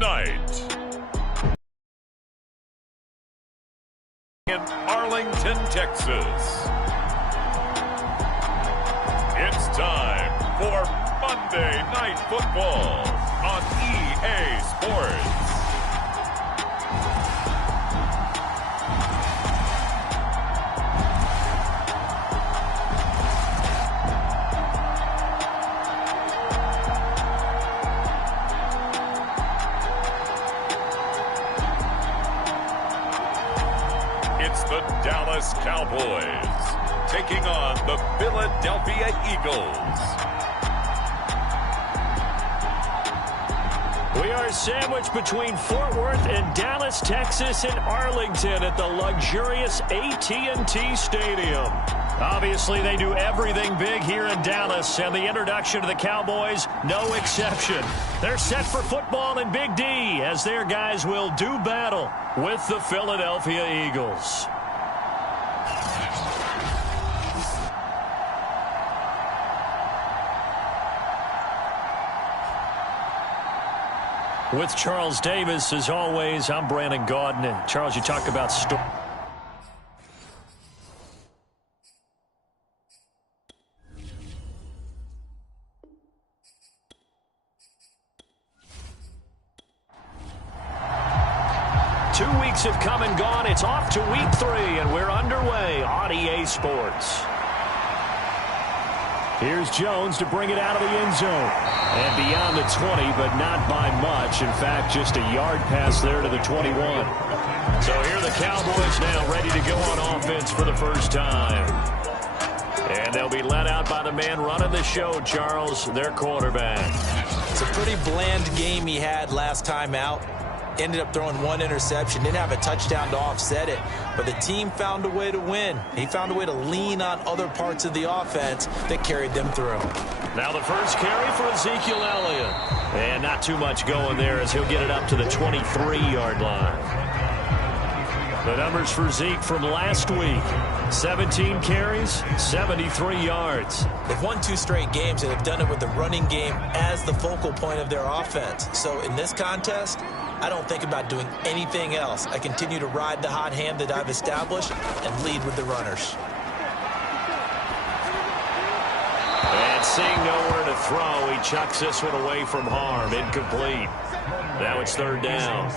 tonight. In Arlington, Texas. It's time for Monday Night Football on EA Sports. It's the Dallas Cowboys taking on the Philadelphia Eagles. We are sandwiched between Fort Worth and Dallas, Texas, and Arlington at the luxurious AT&T Stadium. Obviously, they do everything big here in Dallas, and the introduction to the Cowboys, no exception. They're set for football in Big D, as their guys will do battle with the Philadelphia Eagles. With Charles Davis, as always, I'm Brandon Gaudin. And Charles, you talk about story. Two weeks have come and gone. It's off to week 3, and we're underway on EA Sports. Here's Jones to bring it out of the end zone. And beyond the 20, but not by much. In fact, just a yard pass there to the 21. So here are the Cowboys now ready to go on offense for the first time. And they'll be led out by the man running the show, Charles, their quarterback. It's a pretty bland game he had last time out. Ended up throwing 1 interception. Didn't have a touchdown to offset it. But the team found a way to win. He found a way to lean on other parts of the offense that carried them through. Now the first carry for Ezekiel Elliott. And not too much going there as he'll get it up to the 23-yard line. The numbers for Zeke from last week. 17 carries, 73 yards. They've won 2 straight games and have done it with the running game as the focal point of their offense. So in this contest, I don't think about doing anything else. I continue to ride the hot hand that I've established and lead with the runners. And seeing nowhere to throw, he chucks this one away from harm. Incomplete. Now it's 3rd down.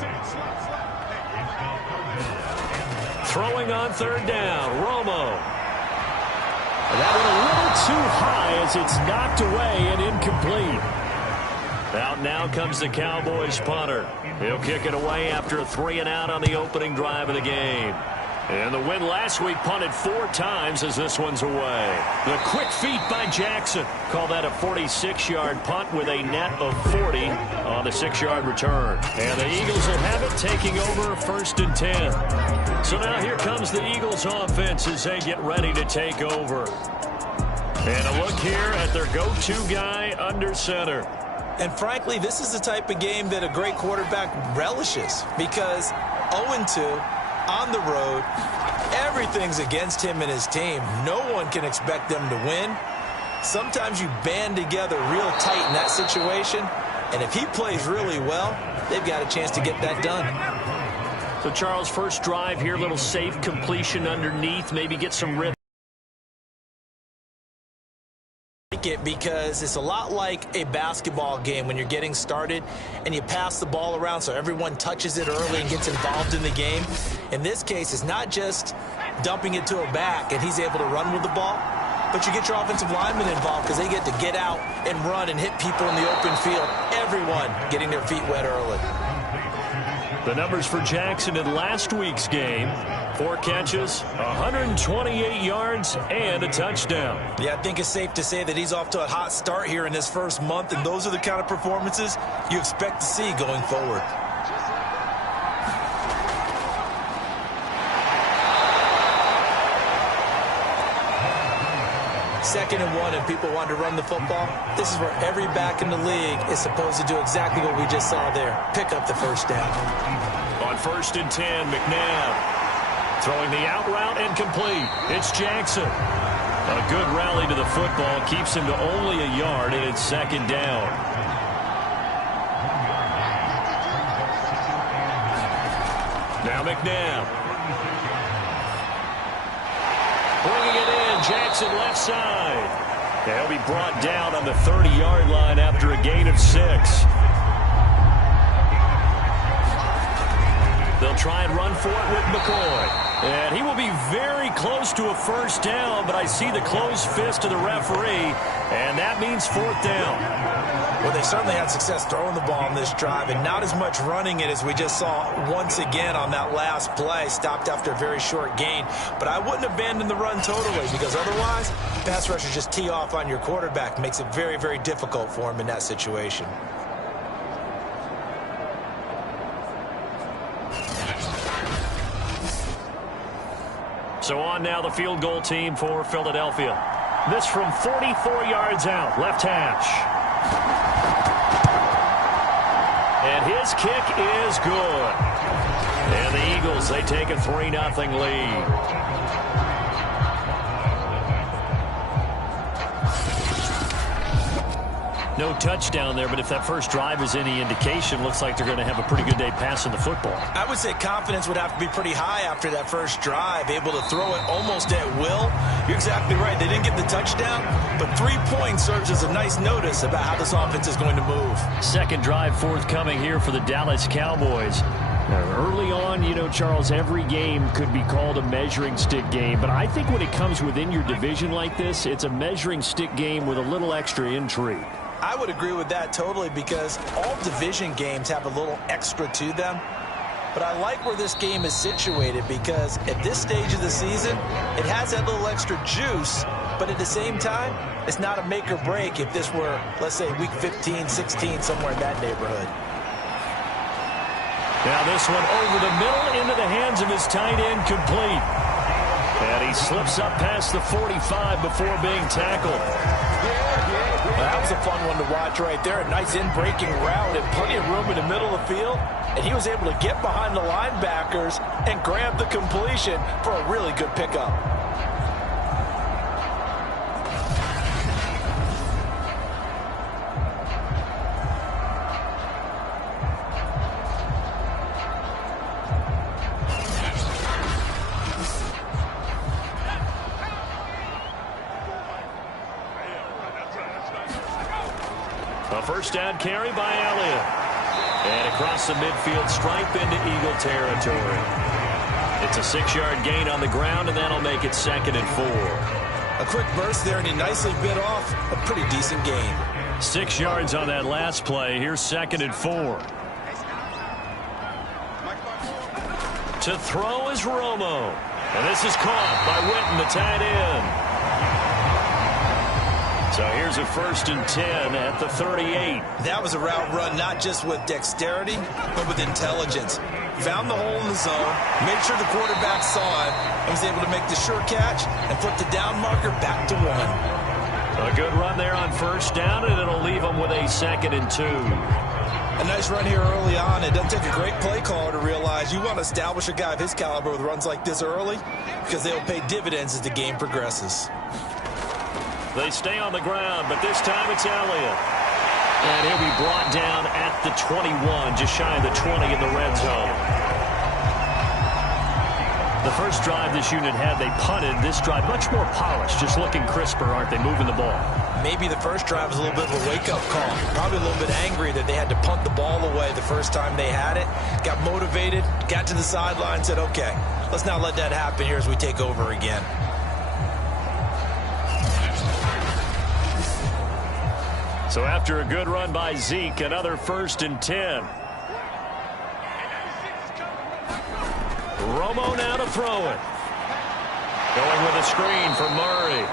Throwing on 3rd down, Romo. That one a little too high as it's knocked away and incomplete. Out now comes the Cowboys punter. He'll kick it away after a 3-and-out on the opening drive of the game. And the win last week punted 4 times as this one's away. The quick feet by Jackson. Call that a 46-yard punt with a net of 40 on the 6-yard return. And the Eagles will have it taking over 1st and 10. So now here comes the Eagles offense as they get ready to take over. And a look here at their go-to guy under center. And frankly, this is the type of game that a great quarterback relishes because 0-2 on the road, everything's against him and his team. No one can expect them to win. Sometimes you band together real tight in that situation, and if he plays really well, they've got a chance to get that done. So, Charles, first drive here, little safe completion underneath, maybe get some rhythm. It because it's a lot like a basketball game when you're getting started and you pass the ball around so everyone touches it early and gets involved in the game. In this case, it's not just dumping it to a back and he's able to run with the ball, but you get your offensive linemen involved because they get to get out and run and hit people in the open field. Everyone getting their feet wet early. The numbers for Jackson in last week's game: 4 catches, 128 yards, and a touchdown. Yeah, I think it's safe to say that he's off to a hot start here in his first month, and those are the kind of performances you expect to see going forward. Second and 1, and people want to run the football. This is where every back in the league is supposed to do exactly what we just saw there. Pick up the first down. On 1st and 10, McNabb throwing the out route and complete. It's Jackson. A good rally to the football keeps him to only a yard, and it's 2nd down. Now McNabb. Bringing it in, Jackson left side. He'll be brought down on the 30-yard line after a gain of 6. They'll try and run for it with McCoy. And he will be very close to a first down, but I see the closed fist of the referee, and that means 4th down. Well, they certainly had success throwing the ball on this drive, and not as much running it as we just saw once again on that last play. Stopped after a very short gain. But I wouldn't abandon the run totally, because otherwise, pass rushers just tee off on your quarterback. Makes it very, very difficult for him in that situation. So on now the field goal team for Philadelphia. This from 44 yards out, left hash. And his kick is good. And the Eagles, they take a 3-0 lead. No touchdown there, but if that first drive is any indication, looks like they're going to have a pretty good day passing the football. I would say confidence would have to be pretty high after that first drive, able to throw it almost at will. You're exactly right. They didn't get the touchdown, but 3 points serves as a nice notice about how this offense is going to move. Second drive forthcoming here for the Dallas Cowboys. Now, early on, you know, Charles, every game could be called a measuring stick game, but I think when it comes within your division like this, it's a measuring stick game with a little extra intrigue. I would agree with that totally, because all division games have a little extra to them. But I like where this game is situated, because at this stage of the season, it has that little extra juice, but at the same time, it's not a make or break if this were, let's say, week 15, 16, somewhere in that neighborhood. Now this one over the middle into the hands of his tight end, complete. And he slips up past the 45 before being tackled. That was a fun one to watch right there. A nice in-breaking route and plenty of room in the middle of the field. And he was able to get behind the linebackers and grab the completion for a really good pickup. A first down carry by Elliott. And across the midfield stripe into Eagle territory. It's a 6-yard gain on the ground, and that'll make it 2nd and 4. A quick burst there, and he nicely bit off a pretty decent gain. 6 yards on that last play. Here's 2nd and 4. To throw is Romo. And this is caught by Witten, the tight end. So here's a 1st and 10 at the 38. That was a route run not just with dexterity, but with intelligence. Found the hole in the zone, made sure the quarterback saw it, and was able to make the sure catch and flip the down marker back to 1. A good run there on first down, and it'll leave them with a 2nd and 2. A nice run here early on. It doesn't take a great play caller to realize you want to establish a guy of his caliber with runs like this early, because they'll pay dividends as the game progresses. They stay on the ground, but this time it's Elliott. And he'll be brought down at the 21, just shy of the 20 in the red zone. The first drive this unit had, they punted. This drive, much more polished, just looking crisper, aren't they, moving the ball? Maybe the first drive was a little bit of a wake-up call. Probably a little bit angry that they had to punt the ball away the first time they had it. Got motivated, got to the sideline, said, okay, let's not let that happen here as we take over again. So after a good run by Zeke, another 1st and 10. Romo now to throw it. Going with a screen for Murray.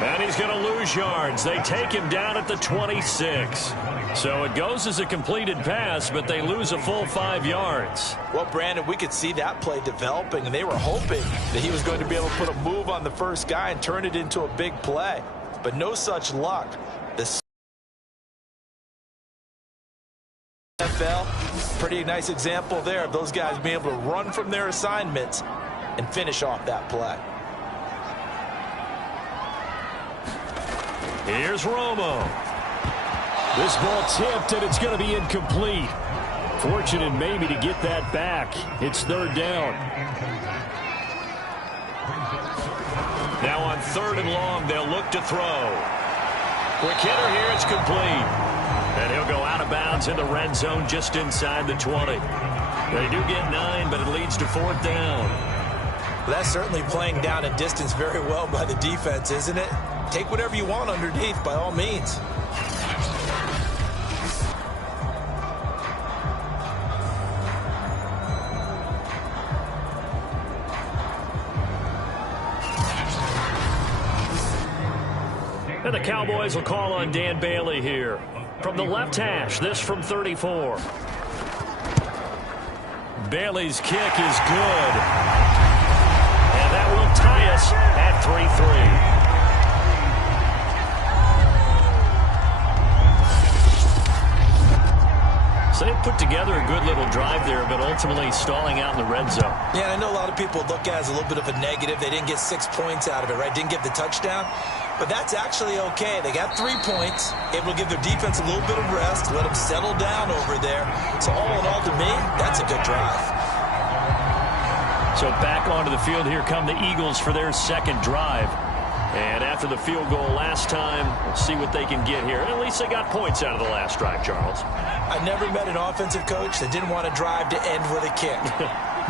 And he's going to lose yards. They take him down at the 26. So it goes as a completed pass, but they lose a full 5 yards. Well, Brandon, we could see that play developing, and they were hoping that he was going to be able to put a move on the first guy and turn it into a big play. But no such luck. The NFL, pretty nice example there of those guys being able to run from their assignments and finish off that play. Here's Romo. This ball tipped, and it's going to be incomplete. Fortunate maybe to get that back. It's third down. Now on 3rd and long, they'll look to throw. Quick hitter here, it's complete. And he'll go out of bounds in the red zone just inside the 20. They do get 9, but it leads to 4th down. That's certainly playing down and distance very well by the defense, isn't it? Take whatever you want underneath, by all means. And the Cowboys will call on Dan Bailey here. From the left hash, this from 34. Bailey's kick is good. And that will tie us at 3-3. So they put together a good little drive there, but ultimately stalling out in the red zone. Yeah, I know a lot of people look at it as a little bit of a negative. They didn't get 6 points out of it, right? Didn't get the touchdown. But that's actually okay. They got 3 points, able to give their defense a little bit of rest, let them settle down over there. So all in all, to me, that's a good drive. So back onto the field, here come the Eagles for their second drive. And after the field goal last time, we'll see what they can get here. And at least they got points out of the last drive, Charles. I never met an offensive coach that didn't want to drive to end with a kick.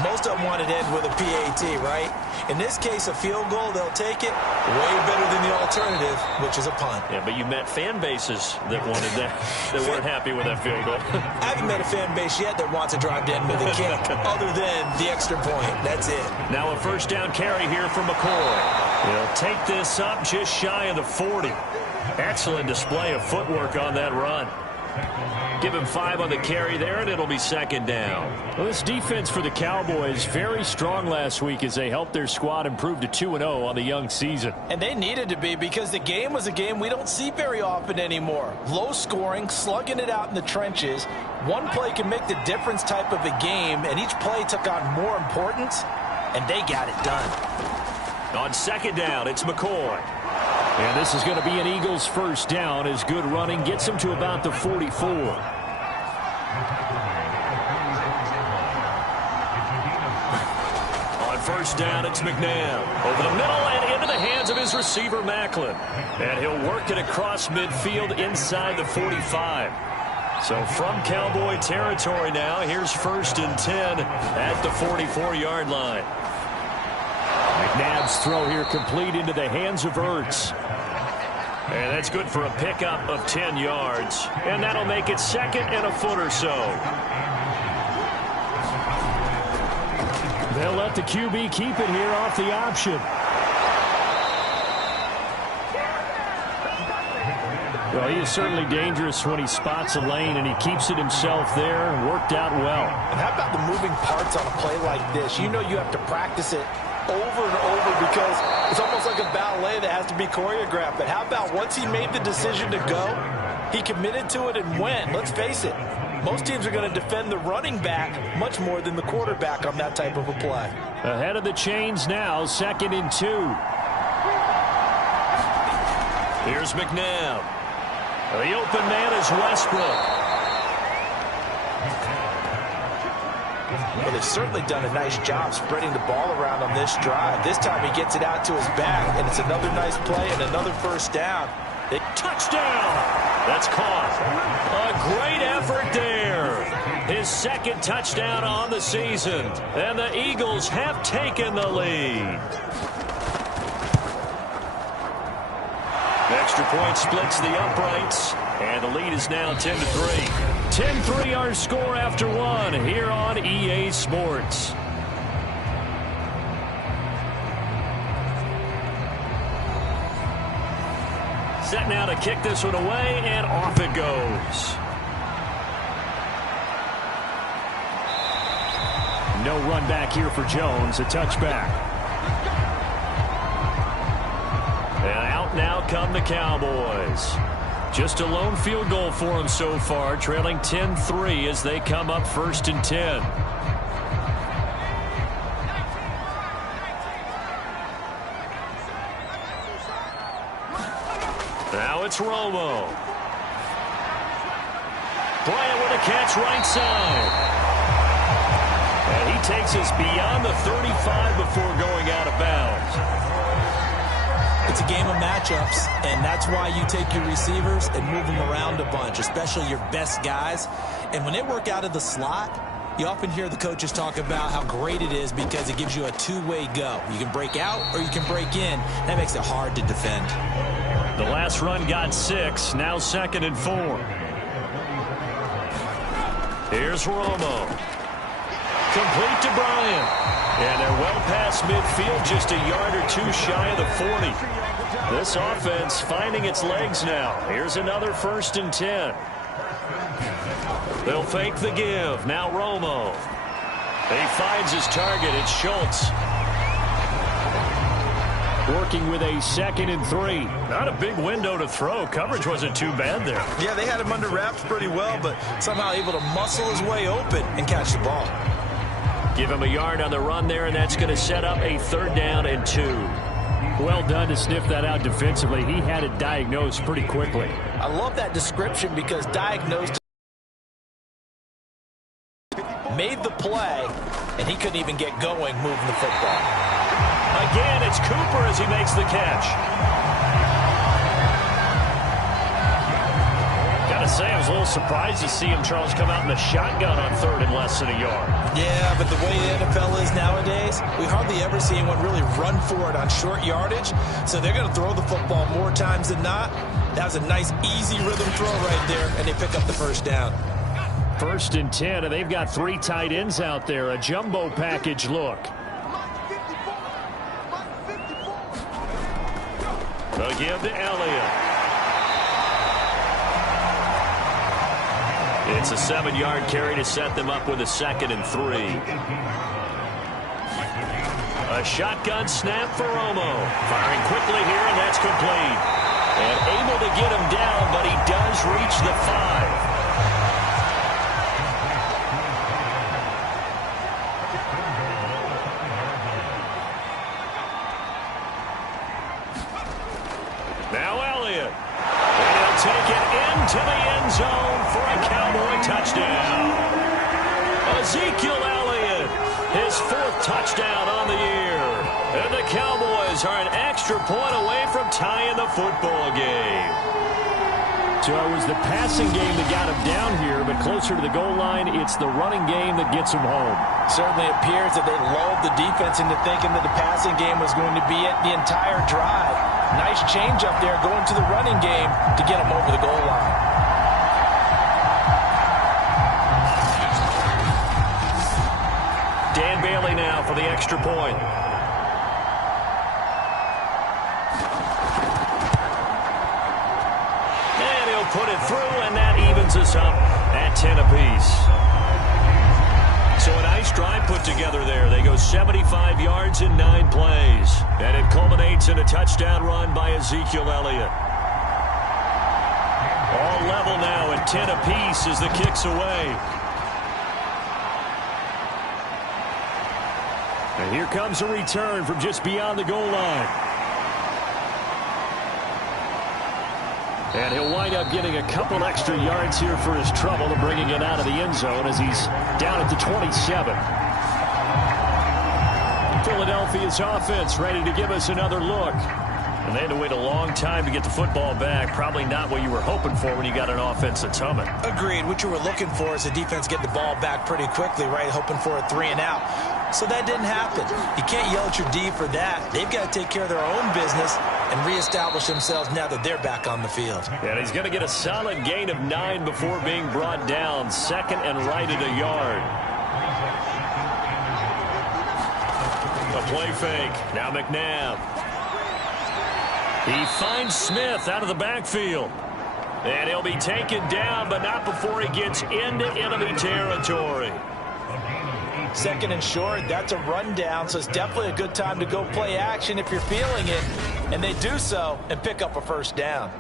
Most of them wanted to end with a PAT, right? In this case, a field goal, they'll take it. Way better than the alternative, which is a punt. Yeah, but you met fan bases that wanted that, that weren't happy with that field goal. I haven't met a fan base yet that wants to drive to end with a kick, other than the extra point. That's it. Now a first down carry here from McCoy. He'll take this up just shy of the 40. Excellent display of footwork on that run. Give him 5 on the carry there, and it'll be second down. Well, this defense for the Cowboys, very strong last week as they helped their squad improve to 2-0 on the young season. And they needed to be, because the game was a game we don't see very often anymore. Low scoring, slugging it out in the trenches. One play can make the difference type of a game, and each play took on more importance, and they got it done. On second down, it's McCoy. And this is going to be an Eagles first down as good running gets him to about the 44. On first down, it's McNabb. Over the middle and into the hands of his receiver, Macklin. And he'll work it across midfield inside the 45. So from Cowboy territory now, here's 1st and 10 at the 44-yard line. McNabb's throw here complete into the hands of Ertz. And that's good for a pickup of 10 yards. And that'll make it 2nd and a foot or so. They'll let the QB keep it here off the option. Well, he is certainly dangerous when he spots a lane, and he keeps it himself there and worked out well. And how about the moving parts on a play like this? You know you have to practice it over and over because it's almost like a ballet that has to be choreographed. But how about once he made the decision to go, he committed to it and went. Let's face it, most teams are going to defend the running back much more than the quarterback on that type of a play. Ahead of the chains now, 2nd and 2. Here's McNabb. The open man is Westbrook. Well, they've certainly done a nice job spreading the ball around on this drive. This time he gets it out to his back, and it's another nice play and another first down. Touchdown! That's caught. A great effort there. His 2nd touchdown on the season. And the Eagles have taken the lead. The extra point splits the uprights. And the lead is now 10-3. 10-3 our score after 1 here on EA Sports. Set now to kick this one away, and off it goes. No run back here for Jones, a touchback. And out now come the Cowboys. Just a lone field goal for them so far, trailing 10-3 as they come up 1st and 10. Now it's Romo. Bryant with a catch right side. And he takes us beyond the 35 before going out of bounds. It's a game of matchups, and that's why you take your receivers and move them around a bunch, especially your best guys. And when they work out of the slot, you often hear the coaches talk about how great it is because it gives you a two-way go. You can break out or you can break in. That makes it hard to defend. The last run got 6, now 2nd and 4. Here's Romo. Complete to Bryant. And they're well past midfield, just a yard or two shy of the 40. This offense finding its legs now. Here's another 1st and 10. They'll fake the give. Now Romo. He finds his target. It's Schultz. Working with a 2nd and 3. Not a big window to throw. Coverage wasn't too bad there. Yeah, they had him under wraps pretty well, but somehow able to muscle his way open and catch the ball. Give him a yard on the run there, and that's going to set up a 3rd down and 2. Well done to sniff that out defensively. He had it diagnosed pretty quickly. I love that description because diagnosed made the play, and he couldn't even get going moving the football. Again, it's Cooper as he makes the catch. Gotta say, I was a little surprised to see him, Charles, come out in the shotgun on 3rd and less than a yard. Yeah, but the way the NFL is nowadays, we hardly ever see anyone really run for it on short yardage, so they're going to throw the football more times than not. That was a nice, easy rhythm throw right there, and they pick up the 1st down. 1st and 10, and they've got 3 tight ends out there. A jumbo package look. They'll give to Elliott. It's a 7-yard carry to set them up with a 2nd and 3. A shotgun snap for Romo. Firing quickly here, and that's complete. And able to get him down, but he does reach the 5. Now Elliott. And he'll take it into the end zone for a Cowboy touchdown. Ezekiel Elliott, his 4th touchdown on the year. And the Cowboys are an extra point away from tying the football game. So it was the passing game that got him down here, but closer to the goal line, it's the running game that gets him home. Certainly appears that they lulled the defense into thinking that the passing game was going to be it the entire drive. Nice change up there going to the running game to get him over the goal line. Dan Bailey now for the extra point. And he'll put it through, and that evens us up at 10 apiece. So a nice drive put together there. They go 75 yards in 9 plays. And it culminates in a touchdown run by Ezekiel Elliott. All level now at 10 apiece as the kick's away. And here comes a return from just beyond the goal line. And he'll wind up getting a couple extra yards here for his trouble and bringing it out of the end zone as he's down at the 27. Philadelphia's offense ready to give us another look. And they had to wait a long time to get the football back. Probably not what you were hoping for when you got an offense that's humming. Agreed. What you were looking for is the defense get the ball back pretty quickly, right? Hoping for a 3 and out. So that didn't happen. You can't yell at your D for that. They've got to take care of their own business and reestablish themselves now that they're back on the field. And he's going to get a solid gain of 9 before being brought down. 2nd and right at a yard. A play fake. Now McNabb. He finds Smith out of the backfield. And he'll be taken down, but not before he gets into enemy territory. 2nd and short, that's a rundown, so it's definitely a good time to go play action if you're feeling it. And they do so and pick up a 1st down.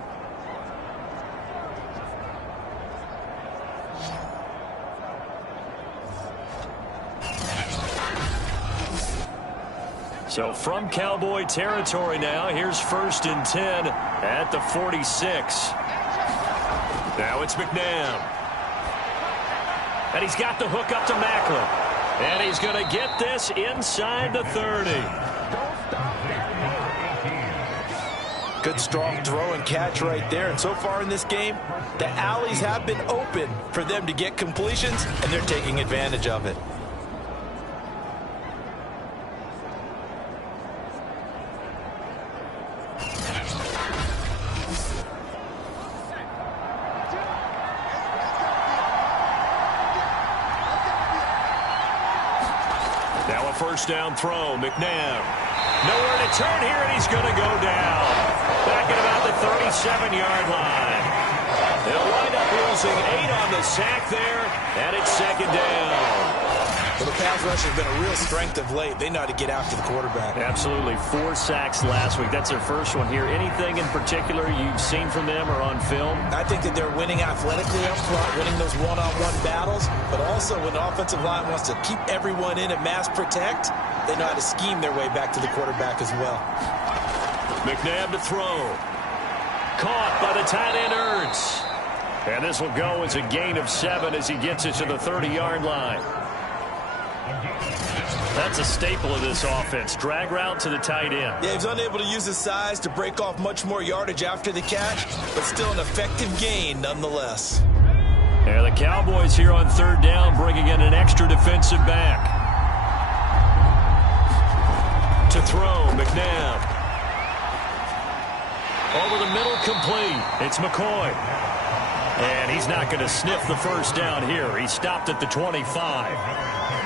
So from Cowboy territory now, here's 1st and 10 at the 46. Now it's McNabb. And he's got the hook up to Macklin. And he's going to get this inside the 30. Good strong throw and catch right there. And so far in this game, the alleys have been open for them to get completions, and they're taking advantage of it. Now a first down throw. McNabb. Nowhere to turn here, and he's going to go down. Back at about the 37-yard line. They'll wind up losing 8 on the sack there, and it's second down. Well, the pass rush has been a real strength of late. They know how to get after the quarterback. Absolutely. 4 sacks last week. That's their first one here. Anything in particular you've seen from them or on film? I think that they're winning athletically up front, winning those one-on-one battles, but also when the offensive line wants to keep everyone in and mass protect, they know how to scheme their way back to the quarterback as well. McNabb to throw. Caught by the tight end Ertz. And this will go as a gain of 7 as he gets it to the 30-yard line. That's a staple of this offense. Drag route to the tight end. Yeah, he's unable to use his size to break off much more yardage after the catch, but still an effective gain nonetheless. And the Cowboys here on third down bringing in an extra defensive back. To throw, McNabb. Over the middle, complete. It's McCoy. And he's not going to sniff the first down here. He stopped at the 25.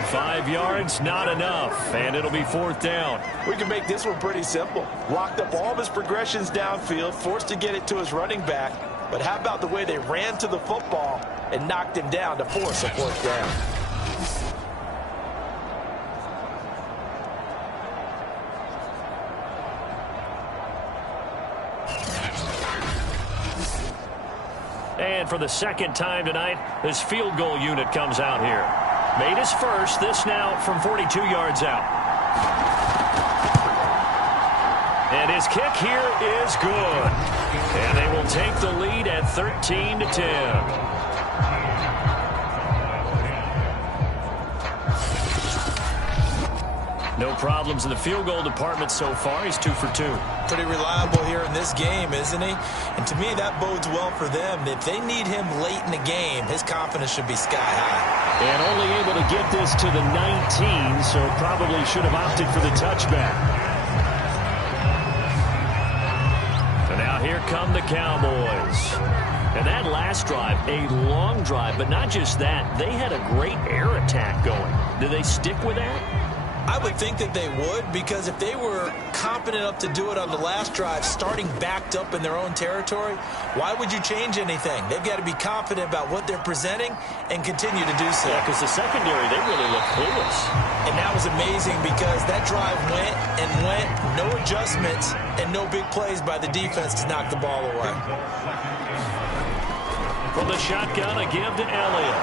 5 yards, not enough, and it'll be fourth down. We can make this one pretty simple. Locked up all of his progressions downfield, forced to get it to his running back. But how about the way they ran to the football and knocked him down to force a fourth down? And for the second time tonight, this field goal unit comes out here. Made his first, this now from 42 yards out. And his kick here is good. And they will take the lead at 13-10. No problems in the field goal department so far. He's 2 for 2. Pretty reliable here in this game, isn't he? And to me, that bodes well for them. If they need him late in the game, his confidence should be sky high. And only able to get this to the 19, so probably should have opted for the touchback. And now here come the Cowboys. And that last drive, a long drive, but not just that. They had a great air attack going. Do they stick with that? I would think that they would, because if they were competent enough to do it on the last drive, starting backed up in their own territory, why would you change anything? They've got to be confident about what they're presenting and continue to do so. Yeah, because the secondary, they really look clueless. And that was amazing because that drive went and went, no adjustments, and no big plays by the defense to knock the ball away. From the shotgun, a give to Elliott.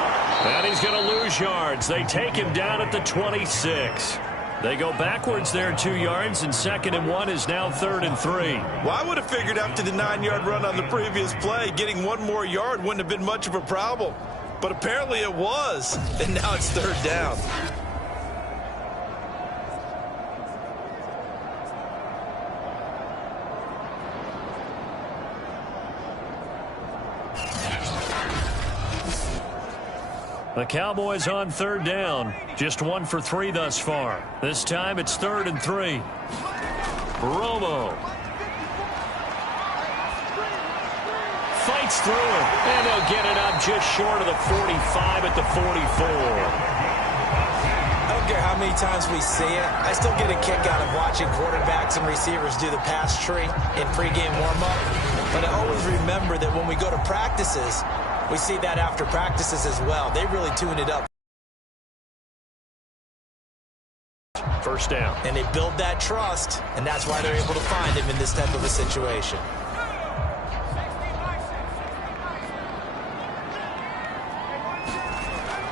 And he's going to lose yards. They take him down at the 26. They go backwards there 2 yards, and 2nd and 1 is now 3rd and 3. Well, I would have figured after the 9-yard run on the previous play, getting 1 more yard wouldn't have been much of a problem. But apparently it was, and now it's 3rd down. The Cowboys on 3rd down. Just 1 for 3 thus far. This time it's 3rd and 3. Romo. Fights through it. And they'll get it up just short of the 45 at the 44. I don't care how many times we see it. I still get a kick out of watching quarterbacks and receivers do the pass tree in pregame warm-up. But I always remember that when we go to practices, we see that after practices as well. They really tune it up. First down. And they build that trust, and that's why they're able to find him in this type of a situation.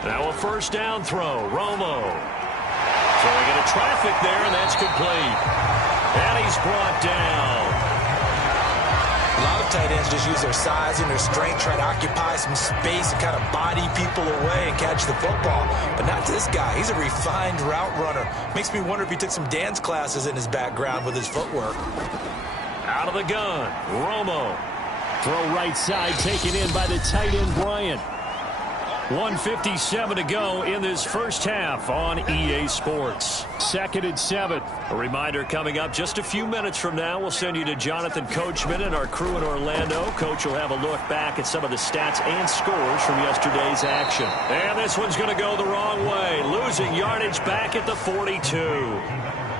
Now a first down throw. Romo. Throwing into traffic there, and that's complete. And he's brought down. A lot of tight ends just use their size and their strength, try to occupy some space and kind of body people away and catch the football. But not this guy. He's a refined route runner. Makes me wonder if he took some dance classes in his background with his footwork. Out of the gun, Romo. Throw right side, taken in by the tight end, Bryant. 1:57 to go in this first half on EA Sports. 2nd and 7. A reminder coming up just a few minutes from now. We'll send you to Jonathan Coachman and our crew in Orlando. Coach will have a look back at some of the stats and scores from yesterday's action. And this one's going to go the wrong way. Losing yardage back at the 42.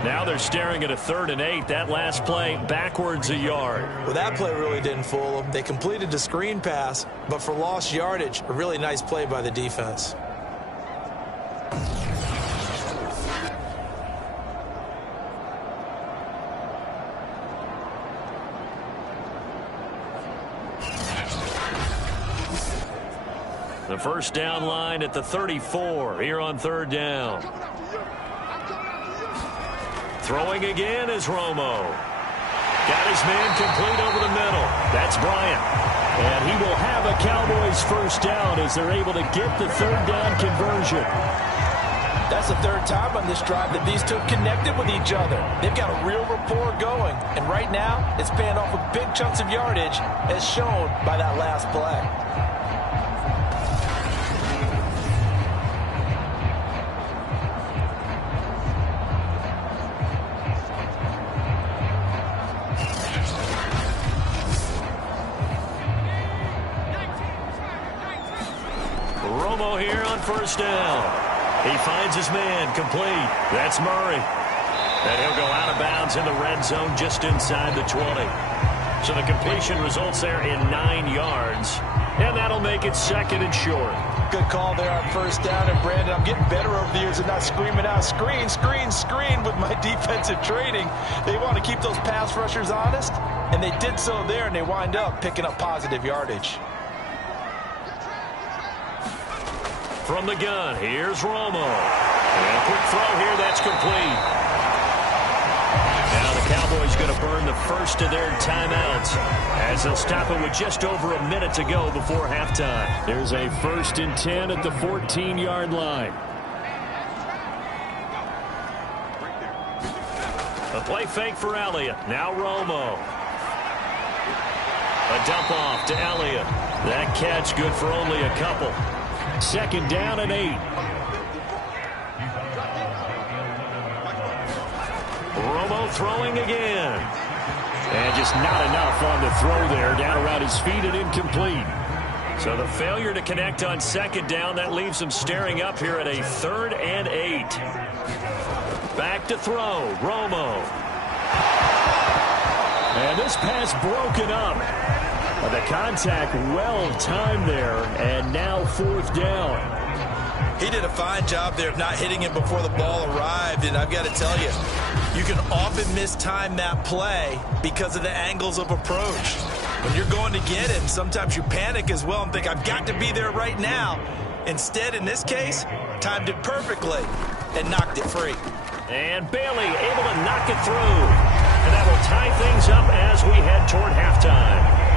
Now they're staring at a 3rd and 8. That last play backwards a yard. Well, that play really didn't fool them. They completed the screen pass, but for lost yardage, a really nice play by the defense. The first down line at the 34 here on 3rd down. Throwing again is Romo. Got his man complete over the middle. That's Bryant. And he will have a Cowboys first down as they're able to get the 3rd down conversion. That's the 3rd time on this drive that these two connected with each other. They've got a real rapport going. And right now, it's paying off with big chunks of yardage, as shown by that last play. Here on first down. He finds his man complete. That's Murray. And he'll go out of bounds in the red zone just inside the 20. So the completion results there in 9 yards. And that'll make it 2nd and short. Good call there on first down. And Brandon, I'm getting better over the years and not screaming out screen, screen, screen with my defensive training. They want to keep those pass rushers honest. And they did so there, and they wind up picking up positive yardage. From the gun, here's Romo. And a quick throw here, that's complete. Now the Cowboys going to burn the first of their timeouts as they'll stop it with just over a minute to go before halftime. There's a 1st and 10 at the 14-yard line. A play fake for Elliott. Now Romo. A dump off to Elliott. That catch good for only a couple. 2nd down and 8. Romo throwing again. And just not enough on the throw there. Down around his feet and incomplete. So the failure to connect on 2nd down, that leaves him staring up here at a 3rd and 8. Back to throw. Romo. And this pass broken up. The contact well-timed there, and now 4th down. He did a fine job there of not hitting him before the ball arrived, and I've got to tell you, you can often mistime that play because of the angles of approach. When you're going to get him, sometimes you panic as well and think, I've got to be there right now. Instead, in this case, timed it perfectly and knocked it free. And Bailey able to knock it through. And that will tie things up as we head toward halftime.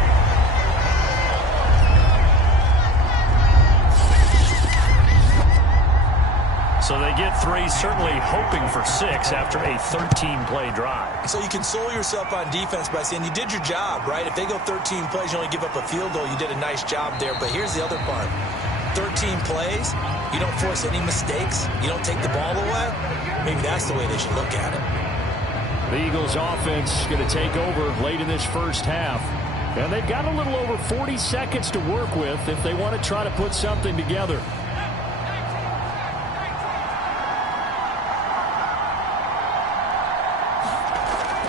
So they get 3, certainly hoping for 6 after a 13-play drive. So you console yourself on defense by saying you did your job, right? If they go 13 plays, you only give up a field goal, you did a nice job there. But here's the other part. 13 plays, you don't force any mistakes, you don't take the ball away. Maybe that's the way they should look at it. The Eagles offense going to take over late in this first half. And they've got a little over 40 seconds to work with if they want to try to put something together.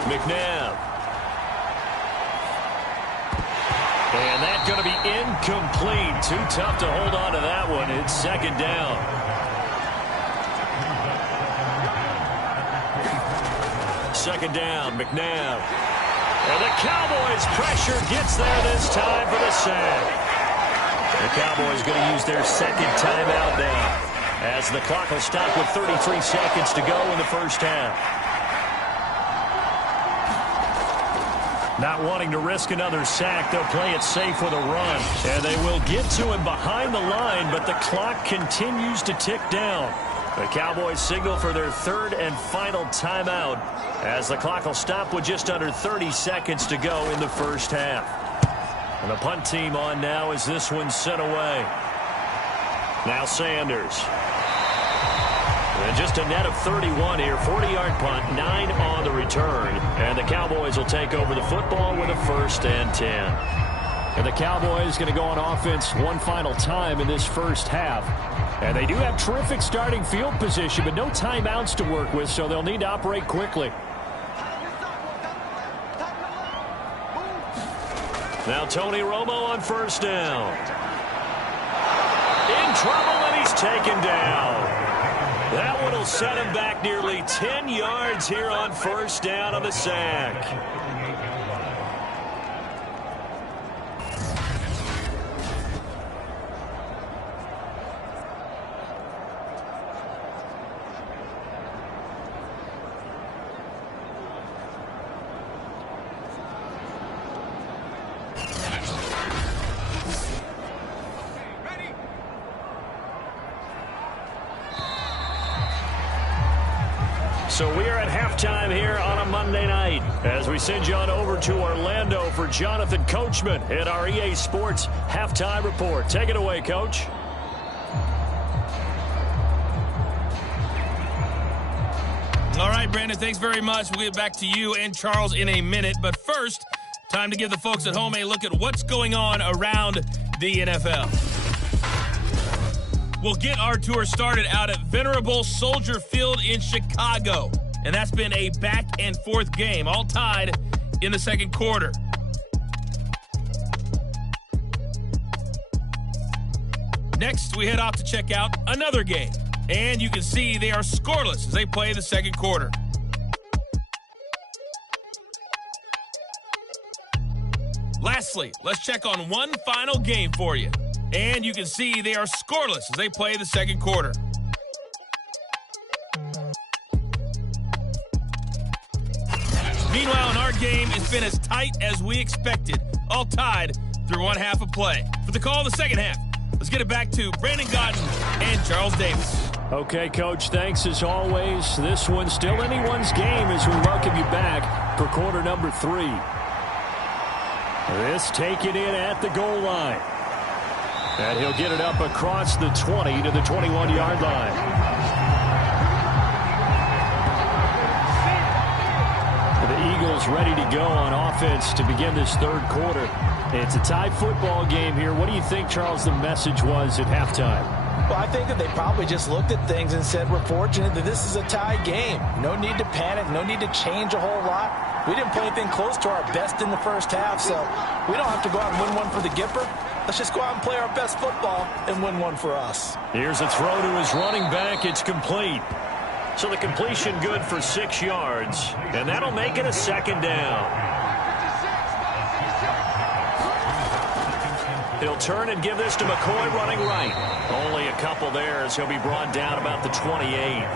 McNabb. And that's going to be incomplete. Too tough to hold on to that one. It's 2nd down. Second down, McNabb. And the Cowboys pressure gets there this time for the sack. The Cowboys going to use their 2nd timeout now as the clock will stop with 33 seconds to go in the first half. Not wanting to risk another sack, they'll play it safe with a run. And they will get to him behind the line, but the clock continues to tick down. The Cowboys signal for their third and final timeout as the clock will stop with just under 30 seconds to go in the first half. And the punt team on now as this one's sent away. Now Sanders. And just a net of 31 here. 40-yard punt, 9 on the return. And the Cowboys will take over the football with a 1st and 10. And the Cowboys going to go on offense one final time in this first half. And they do have terrific starting field position, but no timeouts to work with, so they'll need to operate quickly. Now Tony Romo on 1st down. In trouble, and he's taken down. That one will set him back nearly 10 yards here on 1st down on the sack. So we are at halftime here on a Monday night as we send you on over to Orlando for Jonathan Coachman in our EA Sports Halftime Report. Take it away, Coach. All right, Brandon, thanks very much. We'll get back to you and Charles in a minute. But first, time to give the folks at home a look at what's going on around the NFL. We'll get our tour started out at Venerable Soldier Field in Chicago. And that's been a back-and-forth game, all tied in the second quarter. Next, we head off to check out another game. And you can see they are scoreless as they play the second quarter. Lastly, let's check on one final game for you. And you can see they are scoreless as they play the second quarter. Meanwhile, in our game, it's been as tight as we expected, all tied through one half of play. For the call of the second half, let's get it back to Brandon Gaudin and Charles Davis. Okay, Coach, thanks as always. This one's still anyone's game as we welcome you back for quarter number 3. This taken in at the goal line. And he'll get it up across the 20 to the 21-yard line. The Eagles ready to go on offense to begin this third quarter. It's a tie football game here. What do you think, Charles, the message was at halftime? Well, I think that they probably just looked at things and said, we're fortunate that this is a tie game. No need to panic. No need to change a whole lot. We didn't play anything close to our best in the first half, so we don't have to go out and win one for the Gipper. Let's just go out and play our best football and win one for us. Here's a throw to his running back. It's complete. So the completion good for 6 yards, and that'll make it a 2nd down. He'll turn and give this to McCoy running right. Only a couple there as he'll be brought down about the 28.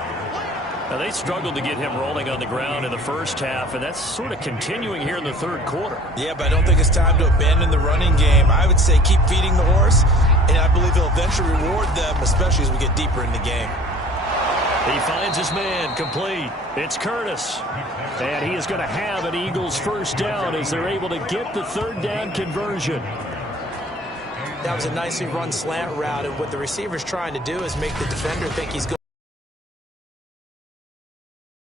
Now, they struggled to get him rolling on the ground in the first half, and that's sort of continuing here in the third quarter. Yeah, but I don't think it's time to abandon the running game. I would say keep feeding the horse, and I believe he'll eventually reward them, especially as we get deeper in the game. He finds his man complete. It's Curtis. And he is going to have an Eagles first down as they're able to get the third down conversion. That was a nicely run slant route, and what the receiver's trying to do is make the defender think he's going.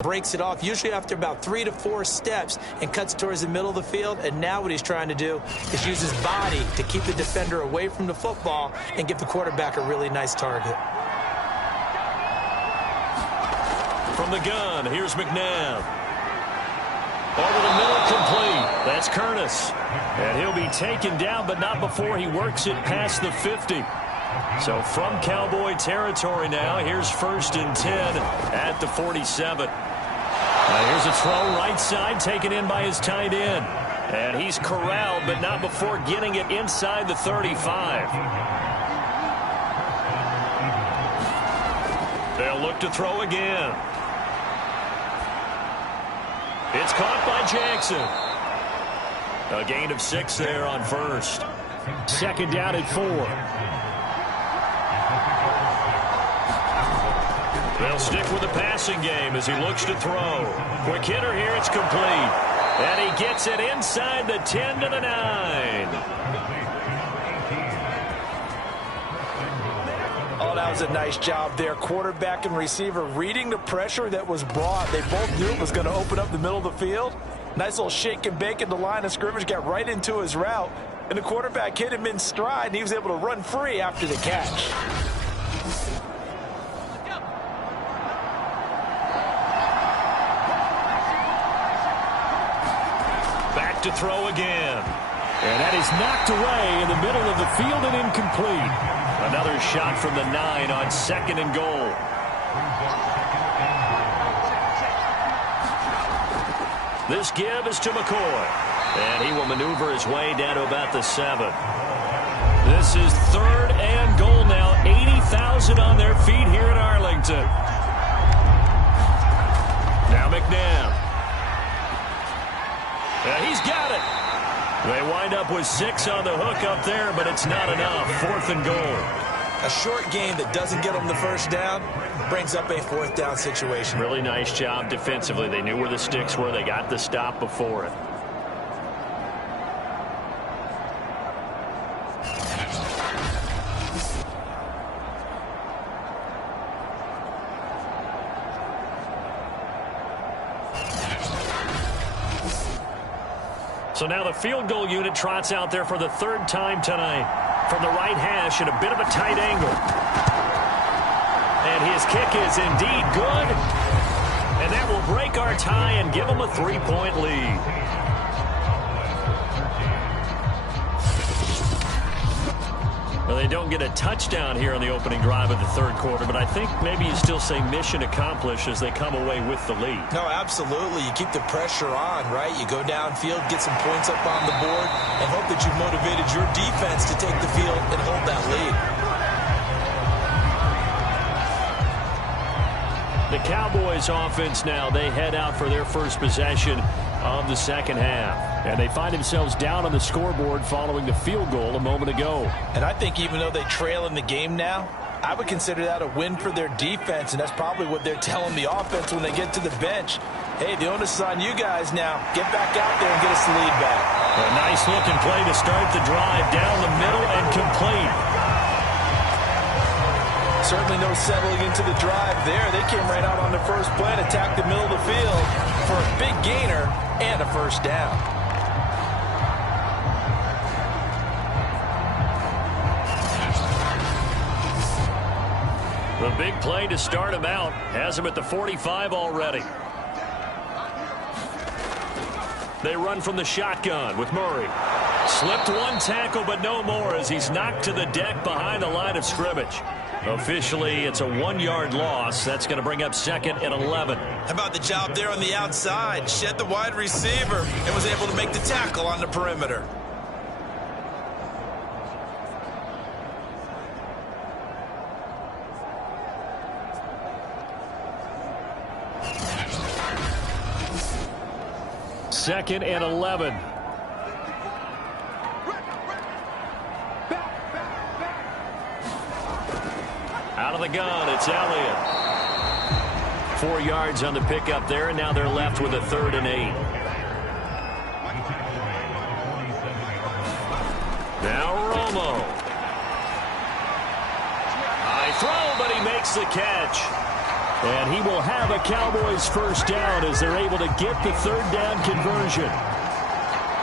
Breaks it off usually after about 3 to 4 steps and cuts towards the middle of the field. And now what he's trying to do is use his body to keep the defender away from the football and give the quarterback a really nice target. From the gun, here's McNabb. Over the middle, complete. That's Curtis. And he'll be taken down, but not before he works it past the 50. So from Cowboy territory now, here's 1st and 10 at the 47. Here's a throw right side taken in by his tight end. And he's corralled, but not before getting it inside the 35. They'll look to throw again. It's caught by Jackson. A gain of 6 there on first. Second down at 4. They'll stick with the passing game as he looks to throw. Quick hitter here, it's complete. And he gets it inside the 10 to the 9. Oh, that was a nice job there. Quarterback and receiver reading the pressure that was brought. They both knew it was going to open up the middle of the field. Nice little shake and bake at the line of scrimmage, got right into his route. And the quarterback hit him in stride, and he was able to run free after the catch. Back to throw again. And that is knocked away in the middle of the field and incomplete. Another shot from the 9 on 2nd and goal. This give is to McCoy. And he will maneuver his way down to about the 7. This is 3rd and goal now. 80,000 on their feet here in Arlington. Now McNabb. He's got it. They wind up with 6 on the hook up there, but it's not enough. 4th and goal. A short game that doesn't get them the first down brings up a 4th down situation. Really nice job defensively. They knew where the sticks were. They got the stop before it. So now the field goal unit trots out there for the 3rd time tonight from the right hash at a bit of a tight angle. And his kick is indeed good. And that will break our tie and give them a 3-point lead. Well, they don't get a touchdown here on the opening drive of the 3rd quarter, but I think maybe you still say mission accomplished as they come away with the lead. No, absolutely. You keep the pressure on, right? You go downfield, get some points up on the board, and hope that you've motivated your defense to take the field and hold that lead. The Cowboys offense now, they head out for their first possession of the 2nd half. And they find themselves down on the scoreboard following the field goal a moment ago. And I think even though they trail in the game now, I would consider that a win for their defense, and that's probably what they're telling the offense when they get to the bench. Hey, the onus is on you guys now. Get back out there and get us the lead back. A nice looking play to start the drive down the middle and complete. Certainly no settling into the drive there. They came right out on the first play and attacked the middle of the field for a big gainer and a first down. The big play to start him out has him at the 45 already. They run from the shotgun with Murray. Slipped one tackle, but no more as he's knocked to the deck behind the line of scrimmage. Officially, it's a 1-yard loss. That's going to bring up 2nd and 11. How about the job there on the outside? Shed the wide receiver and was able to make the tackle on the perimeter. Second and 11. Out of the gun, it's Elliott. 4 yards on the pickup there, and now they're left with a 3rd and 8. Now Romo. High throw, but he makes the catch. And he will have a Cowboys first down as they're able to get the 3rd down conversion.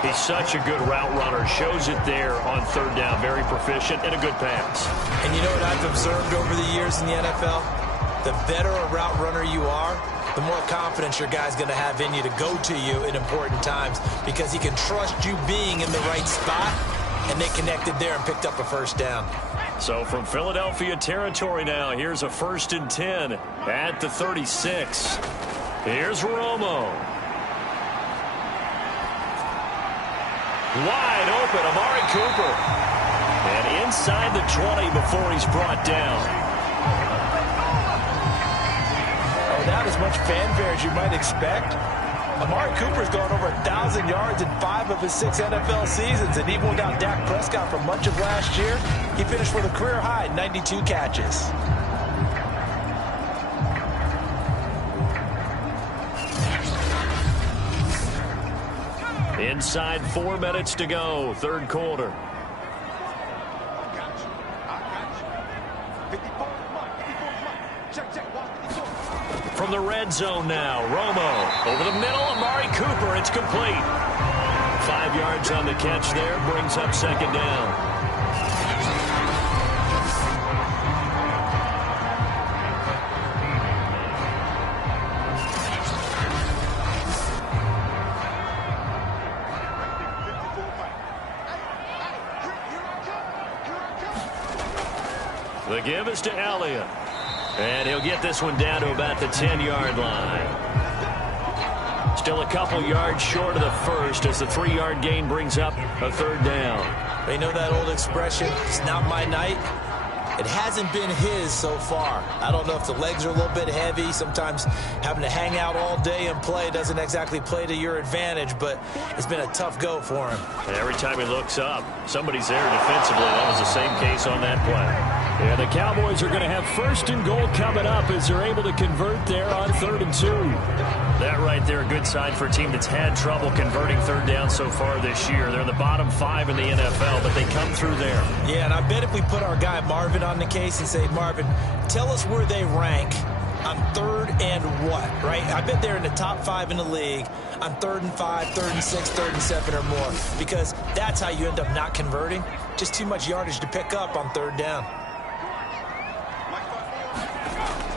He's such a good route runner. Shows it there on 3rd down. Very proficient and a good pass. And you know what I've observed over the years in the NFL? The better a route runner you are, the more confidence your guy's going to have in you to go to you in important times because he can trust you being in the right spot, and they connected there and picked up a first down. So from Philadelphia territory now, here's a 1st and 10 at the 36. Here's Romo. Wide open, Amari Cooper. And inside the 20 before he's brought down. Without as much fanfare as you might expect, Amari Cooper's gone over 1,000 yards in 5 of his 6 NFL seasons, and even without Dak Prescott for much of last year, he finished with a career-high 92 catches. Inside 4 minutes to go, third quarter. From the red zone now, Romo over the middle, Amari Cooper, it's complete. 5 yards on the catch there, brings up second down. The give is to Elliott. And he'll get this one down to about the 10-yard line. Still a couple yards short of the first as the 3-yard gain brings up a third down. They know that old expression, it's not my night. It hasn't been his so far. I don't know if the legs are a little bit heavy. Sometimes having to hang out all day and play doesn't exactly play to your advantage, but it's been a tough go for him. And every time he looks up, somebody's there defensively. That was the same case on that play. Yeah, the Cowboys are going to have first and goal coming up as they're able to convert there on 3rd and 2. That right there, a good sign for a team that's had trouble converting third down so far this year. They're in the bottom 5 in the NFL, but they come through there. Yeah, and I bet if we put our guy Marvin on the case and say, Marvin, tell us where they rank on 3rd and what, right? I bet they're in the top 5 in the league on 3rd and 5, 3rd and 6, 3rd and 7 or more, because that's how you end up not converting. Just too much yardage to pick up on 3rd down.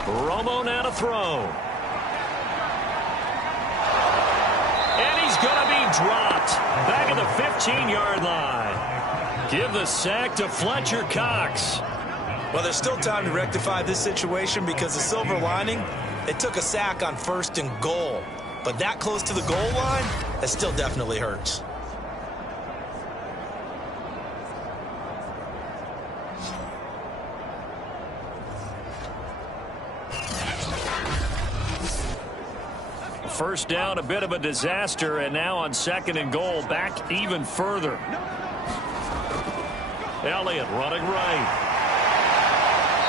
Romo now to throw. And he's going to be dropped back at the 15-yard line. Give the sack to Fletcher Cox. Well, there's still time to rectify this situation because the silver lining, they took a sack on 1st and goal. But that close to the goal line, that still definitely hurts. First down, a bit of a disaster, and now on 2nd and goal, back even further. Elliott running right.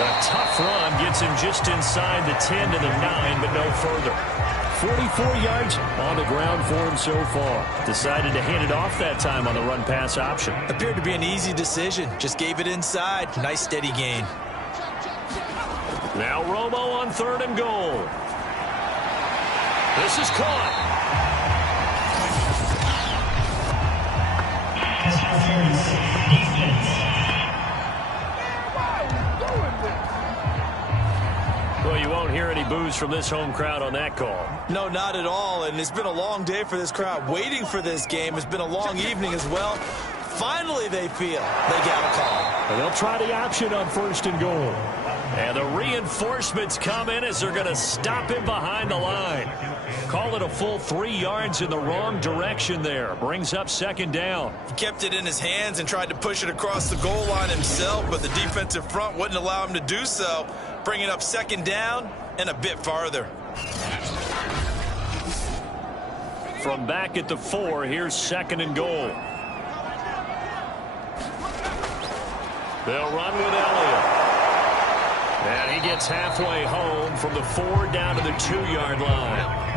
A tough run gets him just inside the 10 to the 9, but no further. 44 yards on the ground for him so far. Decided to hand it off that time on the run-pass option. Appeared to be an easy decision. Just gave it inside. Nice steady gain. Now Romo on 3rd and goal. This is caught. Well, you won't hear any boos from this home crowd on that call. No, not at all. And it's been a long day for this crowd. Waiting for this game. It's been a long evening as well. Finally, they feel they got a call. And they'll try the option on 1st and goal. And the reinforcements come in as they're going to stop him behind the line. Call it a full 3 yards in the wrong direction there. Brings up 2nd down. He kept it in his hands and tried to push it across the goal line himself, but the defensive front wouldn't allow him to do so, bringing up 2nd down and a bit farther. From back at the 4, here's 2nd and goal. They'll run with Elliott. And he gets halfway home from the 4 down to the 2-yard line.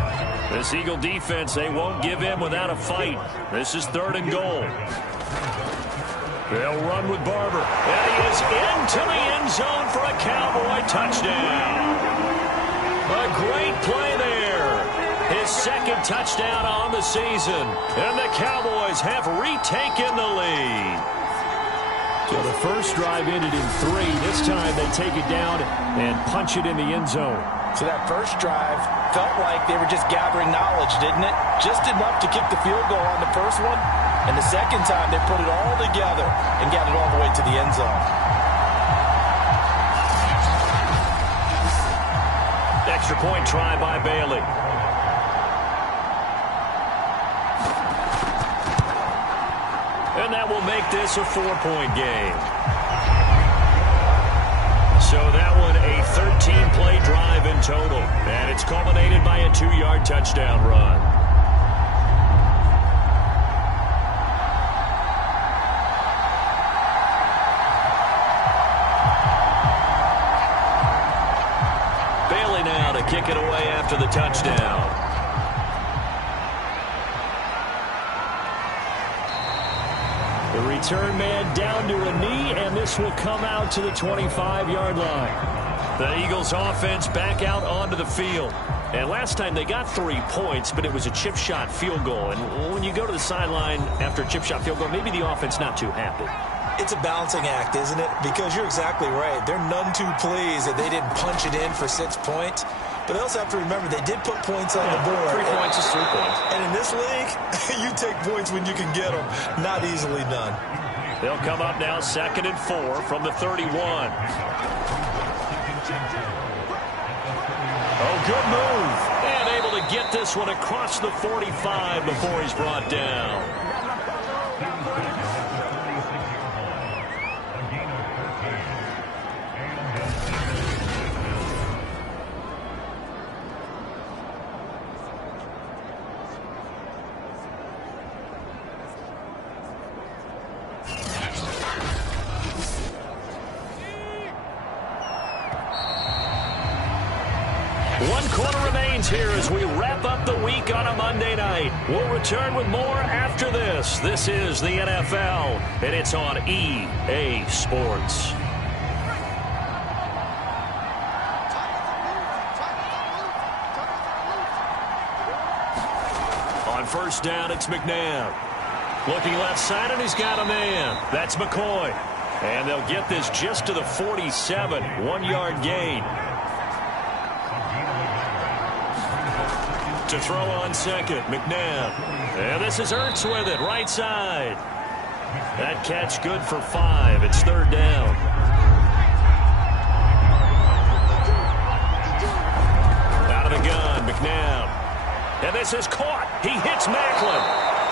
This Eagle defense, they won't give in without a fight. This is 3rd and goal. They'll run with Barber. And he is into the end zone for a Cowboy touchdown. A great play there. His 2nd touchdown on the season. And the Cowboys have retaken the lead. So the first drive ended in 3. This time they take it down and punch it in the end zone. So that first drive felt like they were just gathering knowledge, didn't it? Just enough to kick the field goal on the first one. And the second time they put it all together and got it all the way to the end zone. Extra point try by Bailey. And that will make this a 4-point game. So that one a 13-play drive in total. And it's culminated by a 2-yard touchdown run. kick it away after the touchdown. The return man down to a knee, and this will come out to the 25-yard line. The Eagles offense back out onto the field. And last time they got 3 points, but it was a chip shot field goal. And when you go to the sideline after a chip shot field goal, maybe the offense not too happy. It's a balancing act, isn't it? Because you're exactly right. They're none too pleased that they didn't punch it in for 6 points. But they also have to remember they did put points on the board. 3 points is 3 points. And in this league, you take points when you can get them. Not easily done. They'll come up now 2nd and 4 from the 31. Oh, good move. And able to get this one across the 45 before he's brought down. Here as we wrap up the week on a Monday night. We'll return with more after this. This is the NFL, and it's on EA Sports. On first down, it's McNabb. Looking left side, and he's got a man. That's McCoy. And they'll get this just to the 47, 1-yard gain. To throw on second, McNabb. And this is Ertz with it, right side. That catch good for 5. It's 3rd down. Out of the gun, McNabb. And this is caught. He hits Macklin.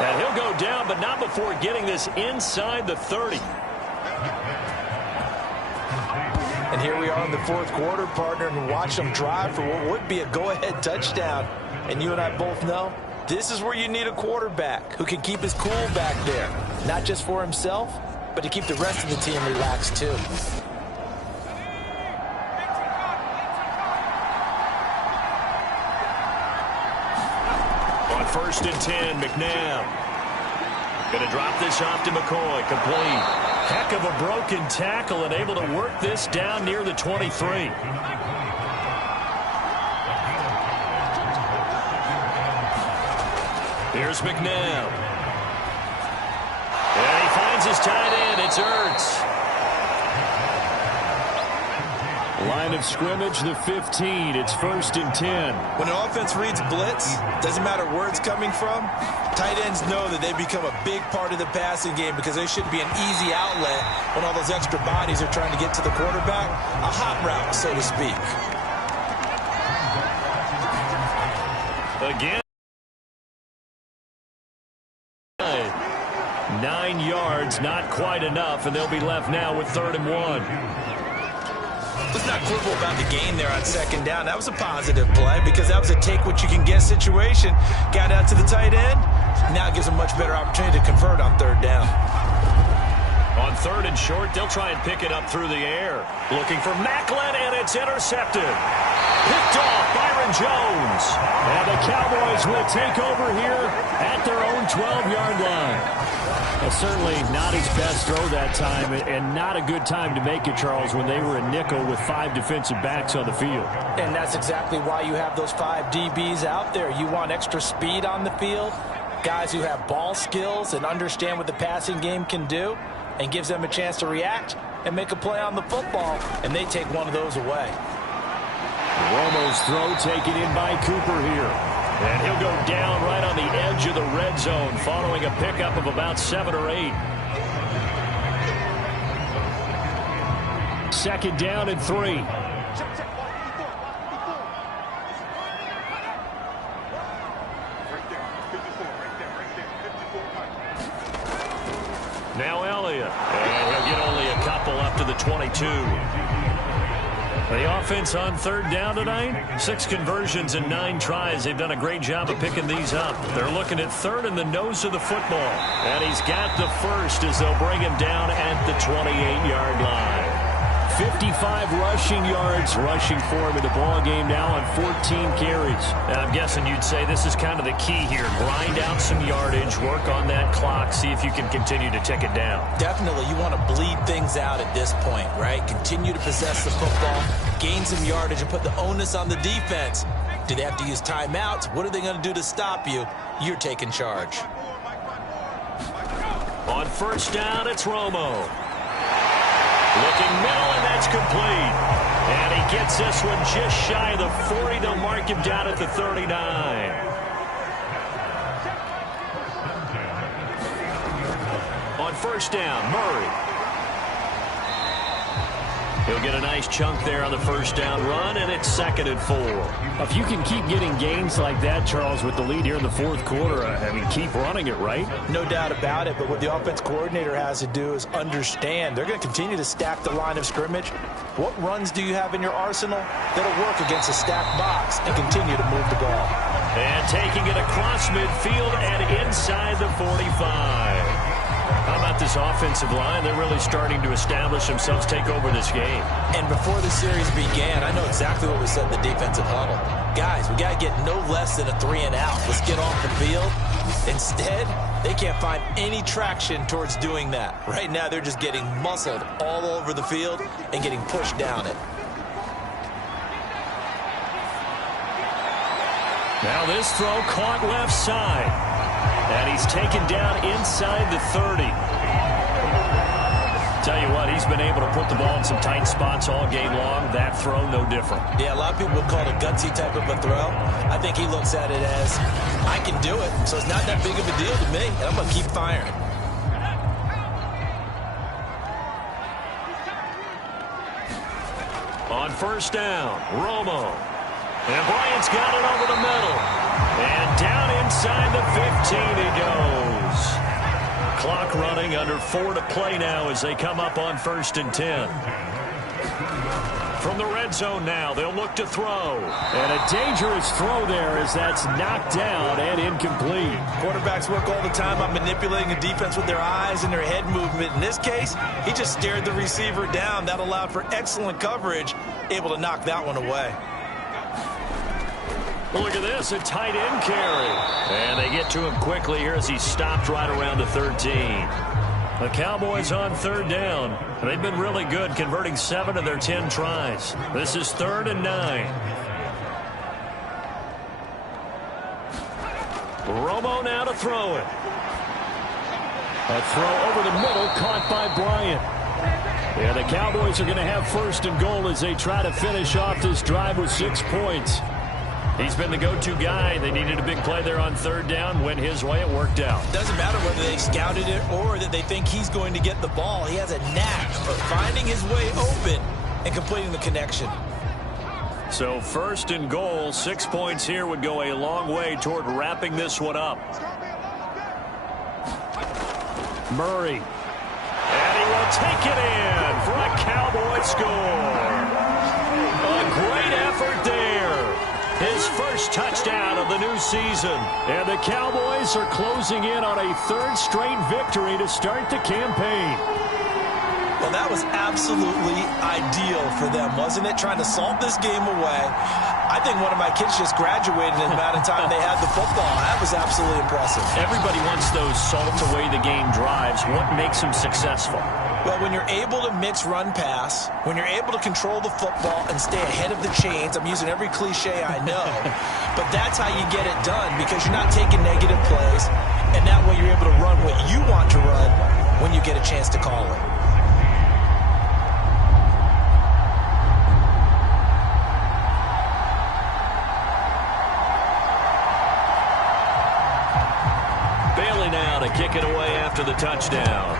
And he'll go down, but not before getting this inside the 30. And here we are in the 4th quarter, partner, and watch them drive for what would be a go-ahead touchdown. And you and I both know this is where you need a quarterback who can keep his cool back there. Not just for himself, but to keep the rest of the team relaxed too. On 1st and 10, McNabb. Going to drop this off to McCoy. Complete. Heck of a broken tackle and able to work this down near the 23. Here's McNabb. And he finds his tight end. It's Ertz. Line of scrimmage, the 15. It's 1st and 10. When an offense reads blitz, doesn't matter where it's coming from, tight ends know that they become a big part of the passing game because they should be an easy outlet when all those extra bodies are trying to get to the quarterback. A hot route, so to speak. Again. 9 yards, not quite enough, and they'll be left now with 3rd and 1. Let's not quibble about the gain there on 2nd down. That was a positive play because that was a take-what-you-can-get situation. Got out to the tight end. Now it gives them much better opportunity to convert on 3rd down. On 3rd and short, they'll try and pick it up through the air. Looking for Macklin, and it's intercepted. Picked off Byron Jones. And the Cowboys will take over here at their own 12-yard line. Well, certainly not his best throw that time, and not a good time to make it, Charles, when they were a nickel with 5 defensive backs on the field. And that's exactly why you have those 5 DBs out there. You want extra speed on the field, guys who have ball skills and understand what the passing game can do, and gives them a chance to react and make a play on the football, and they take one of those away. Romo's throw taken in by Cooper here. And he'll go down right on the edge of the red zone following a pickup of about 7 or 8. 2nd down and 3. Now Elliott. And he'll get only a couple up to the 22. The offense on 3rd down tonight, 6 conversions and 9 tries. They've done a great job of picking these up. They're looking at 3rd in the nose of the football. And he's got the first as they'll bring him down at the 28-yard line. 55 rushing yards rushing for him in the ball game now on 14 carries. And I'm guessing you'd say this is kind of the key here. Grind out some yardage, work on that clock, see if you can continue to tick it down. Definitely, you want to bleed things out at this point, right? Continue to possess the football, gain some yardage, and put the onus on the defense. Do they have to use timeouts? What are they going to do to stop you? You're taking charge. On first down, it's Romo. Looking middle, and that's complete. And he gets this one just shy of the 40. They'll mark him down at the 39. On first down, Murray. He'll get a nice chunk there on the first down run, and it's 2nd and 4. If you can keep getting gains like that, Charles, with the lead here in the fourth quarter, I mean, keep running it, right? No doubt about it, but what the offense coordinator has to do is understand they're going to continue to stack the line of scrimmage. What runs do you have in your arsenal that'll work against a stacked box and continue to move the ball? And taking it across midfield and inside the 45. How about this offensive line? They're really starting to establish themselves, take over this game. And before the series began, I know exactly what we said in the defensive huddle. Guys, we got to get no less than a 3-and-out. Let's get off the field. Instead, they can't find any traction towards doing that. Right now, they're just getting muscled all over the field and getting pushed down it. Now this throw caught left side. And he's taken down inside the 30. Tell you what, he's been able to put the ball in some tight spots all game long. That throw, no different. Yeah, a lot of people would call it a gutsy type of a throw. I think he looks at it as, I can do it, so it's not that big of a deal to me, and I'm going to keep firing. On first down, Romo. And Bryant's got it over the middle. And down inside the 15 he goes. Clock running, under 4 to play now as they come up on 1st and 10. From the red zone now, they'll look to throw. And a dangerous throw there as that's knocked down and incomplete. Quarterbacks work all the time on manipulating the defense with their eyes and their head movement. In this case, he just stared the receiver down. That allowed for excellent coverage, able to knock that one away. Look at this, a tight end carry. And they get to him quickly here as he stopped right around the 13. The Cowboys on 3rd down. They've been really good, converting 7 of their 10 tries. This is 3rd and 9. Romo now to throw it. A throw over the middle, caught by Bryant. Yeah, the Cowboys are going to have 1st and goal as they try to finish off this drive with 6 points. He's been the go-to guy. They needed a big play there on 3rd down. Went his way. It worked out. Doesn't matter whether they scouted it or that they think he's going to get the ball. He has a knack for finding his way open and completing the connection. So 1st and goal, 6 points here would go a long way toward wrapping this one up. Murray. And he will take it in for a Cowboy score. A great effort there. His first touchdown of the new season. And the Cowboys are closing in on a 3rd straight victory to start the campaign. Well, that was absolutely ideal for them, wasn't it? Trying to salt this game away. I think one of my kids just graduated in the amount of time they had the football. That was absolutely impressive. Everybody wants those salt away the game drives. What makes them successful? Well, when you're able to mix run-pass, when you're able to control the football and stay ahead of the chains, I'm using every cliche I know, but that's how you get it done because you're not taking negative plays, and that way you're able to run what you want to run when you get a chance to call it. Bailey now to kick it away after the touchdown.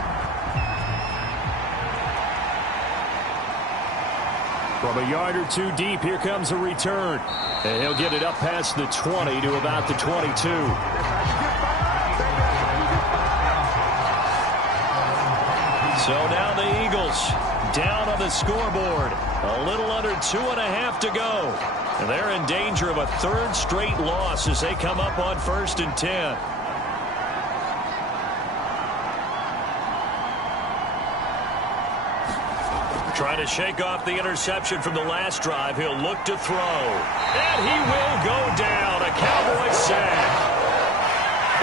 From a yard or 2 deep, here comes a return. And he'll get it up past the 20 to about the 22. So now the Eagles down on the scoreboard. A little under 2.5 to go. And they're in danger of a 3rd straight loss as they come up on 1st and 10. Trying to shake off the interception from the last drive. He'll look to throw. And he will go down. A Cowboys sack.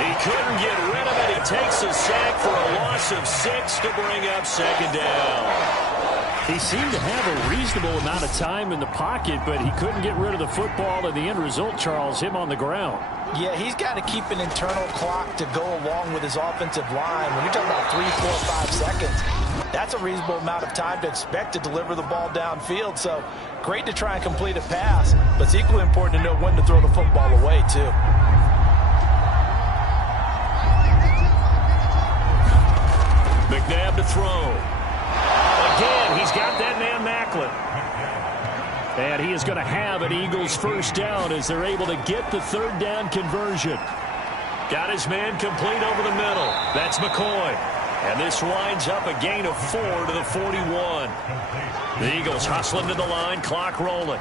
He couldn't get rid of it. He takes a sack for a loss of 6 to bring up second down. He seemed to have a reasonable amount of time in the pocket, but he couldn't get rid of the football, and the end result, Charles, him on the ground. Yeah, he's got to keep an internal clock to go along with his offensive line. When you're talking about 3, 4, 5 seconds, that's a reasonable amount of time to expect to deliver the ball downfield. So great to try and complete a pass, but it's equally important to know when to throw the football away, too. McNabb to throw. Again, he's got that man Macklin. And he is going to have an Eagles first down as they're able to get the third down conversion. Got his man complete over the middle. That's McCoy. And this winds up a gain of 4 to the 41. The Eagles hustling to the line, clock rolling.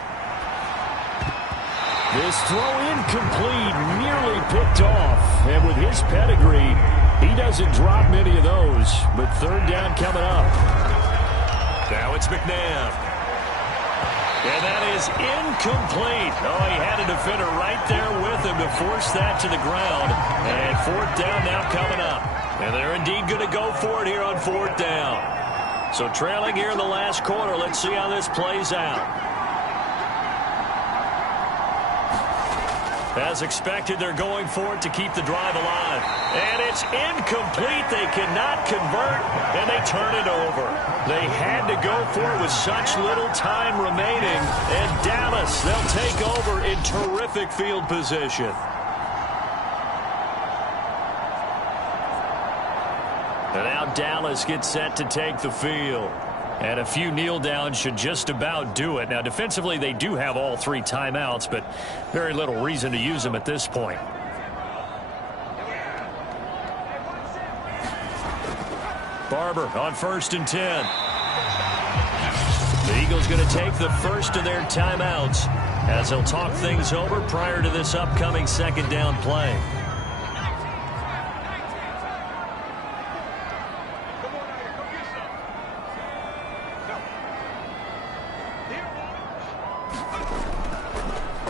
This throw incomplete, nearly picked off. And with his pedigree, he doesn't drop many of those. But third down coming up. Now it's McNabb. And that is incomplete. Oh, he had a defender right there with him to force that to the ground. And fourth down now coming up. And they're indeed going to go for it here on fourth down. So trailing here in the last quarter. Let's see how this plays out. As expected, they're going for it to keep the drive alive. And it's incomplete. They cannot convert, and they turn it over. They had to go for it with such little time remaining. And Dallas, they'll take over in terrific field position. And now Dallas gets set to take the field. And a few kneel downs should just about do it. Now, defensively, they do have all 3 timeouts, but very little reason to use them at this point. Barber on 1st and 10. The Eagles going to take the first of their timeouts as they'll talk things over prior to this upcoming second down play.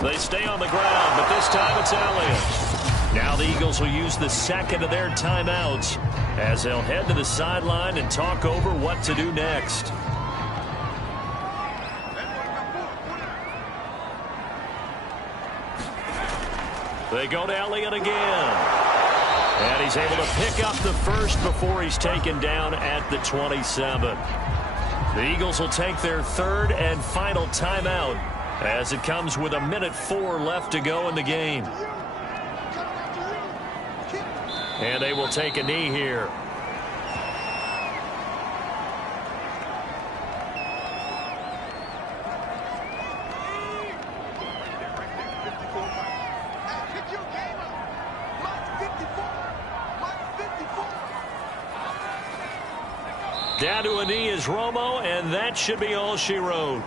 They stay on the ground, but this time it's Elliott. Now the Eagles will use the second of their timeouts as they'll head to the sideline and talk over what to do next. They go to Elliott again. And he's able to pick up the first before he's taken down at the 27. The Eagles will take their third and final timeout as it comes with 1:04 left to go in the game. And they will take a knee here. Down to a knee is Romo, and that should be all she wrote.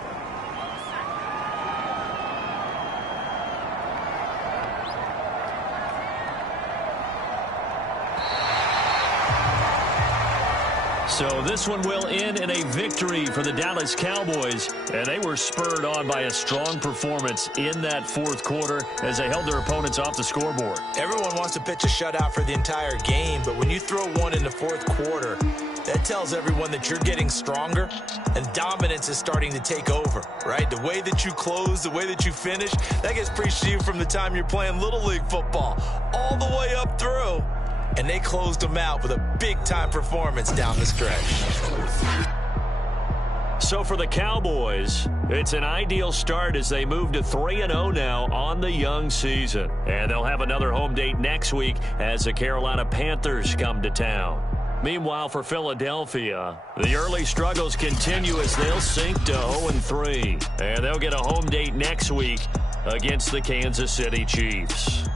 So this one will end in a victory for the Dallas Cowboys, and they were spurred on by a strong performance in that fourth quarter as they held their opponents off the scoreboard. Everyone wants to pitch a shutout for the entire game, but when you throw one in the fourth quarter, that tells everyone that you're getting stronger and dominance is starting to take over, right? The way that you close, the way that you finish, that gets preached to you from the time you're playing Little League football all the way up through. And they closed them out with a big-time performance down the stretch. So for the Cowboys, it's an ideal start as they move to 3-0 now on the young season. And they'll have another home date next week as the Carolina Panthers come to town. Meanwhile, for Philadelphia, the early struggles continue as they'll sink to 0-3. And they'll get a home date next week against the Kansas City Chiefs.